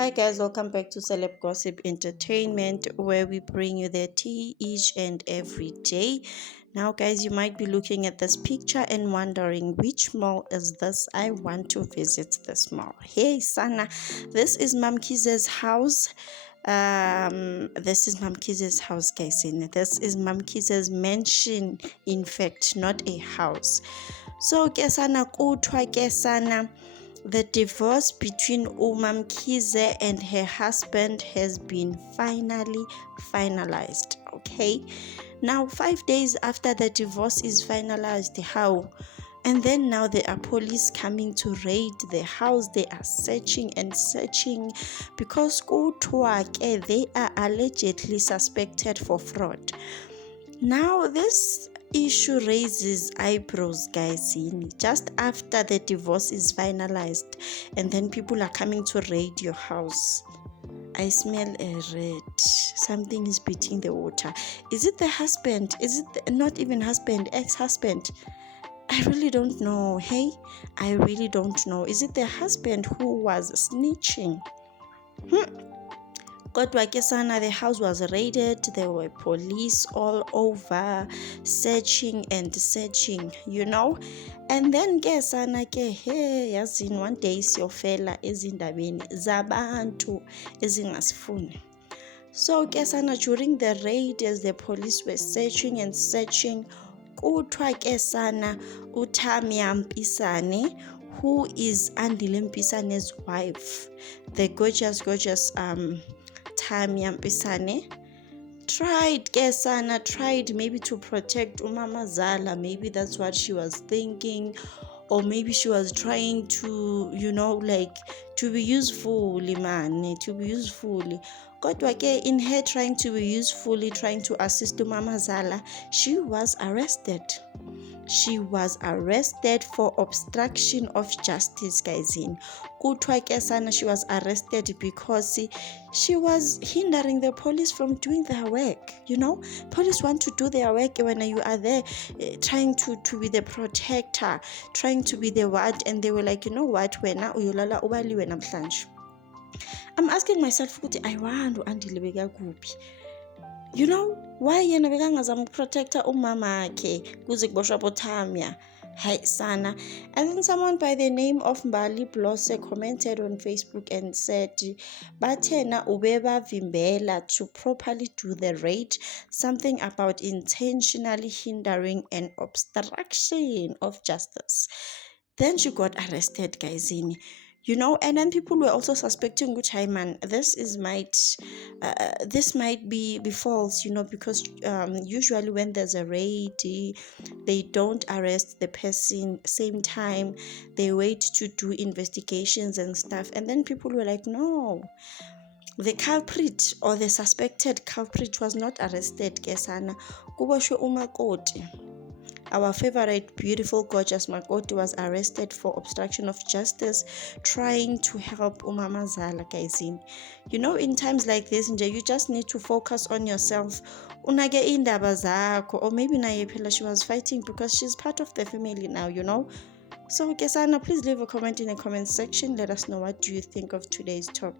Hi guys, welcome back to Celeb Gossip Entertainment, where we bring you the tea each and every day. Now guys, you might be looking at this picture and wondering which mall is this. I want to visit this mall. Hey Sana, this is Mam Kize's house. This is Mam Kize's house, guys. This is Mam Kize's mansion, in fact, not a house. So Kesana kutwa Kesana, the divorce between Umam Kize and her husband has been finally finalized. Okay, now 5 days after the divorce is finalized, how? And then now there are police coming to raid the house. They are searching and searching because they are allegedly suspected for fraud. Now this issue raises eyebrows, guys, just after the divorce is finalized and then people are coming to raid your house. I smell a red. Something is beating the water. Is it the husband? Is it not even husband, ex-husband? I really don't know. Hey, I really don't know. Is it the husband who was snitching? Kodwa ke sana, the house was raided. There were police all over searching and searching, and then ke sana ke yazini one day siyofela ezindabeni zabantu ezingasifuni. So ke sana, during the raid, as the police were searching and searching, kuthiwa ke sana uTamya Mpisane, who is Andile Mpisane's wife, the gorgeous Tamya Mpisane, tried maybe to protect uMamazala. Maybe that's what she was thinking, or maybe she was trying to, to be useful, Kodwa ke, in her trying to be usefully, trying to assist uMamazala, she was arrested. She was arrested for obstruction of justice, guys. Kuthiwa ke sana, she was arrested because she was hindering the police from doing their work. Police want to do their work when you are there trying to be the protector, trying to be the what, and they were like, you know what, wena uyolala ubaliwe namhlanje. I'm asking myself, I wonder Andile bekakuphi. Why yena bekangazama ukuprotector umama akhe kuze kuboshwa boTamya? Hi sana. And then someone by the name of Mbali Blose commented on Facebook and said, Batena ubeba vimbela to properly do the raid, something about intentionally hindering an obstruction of justice. Then she got arrested, guys. And then people were also suspecting which this might be false, because usually when there's a raid, they don't arrest the person same time. They wait to do investigations and stuff. And then people were like, no, the culprit or the suspected culprit was not arrested. Kesana kuboshwe umakoti. Our favorite, beautiful, gorgeous Makoti was arrested for obstruction of justice, trying to help uMamazala, guys. In times like this, you just need to focus on yourself. Unake indaba zakho, or maybe naye phela she was fighting because she's part of the family now, So, Kesana, please leave a comment in the comment section. Let us know what do you think of today's topic.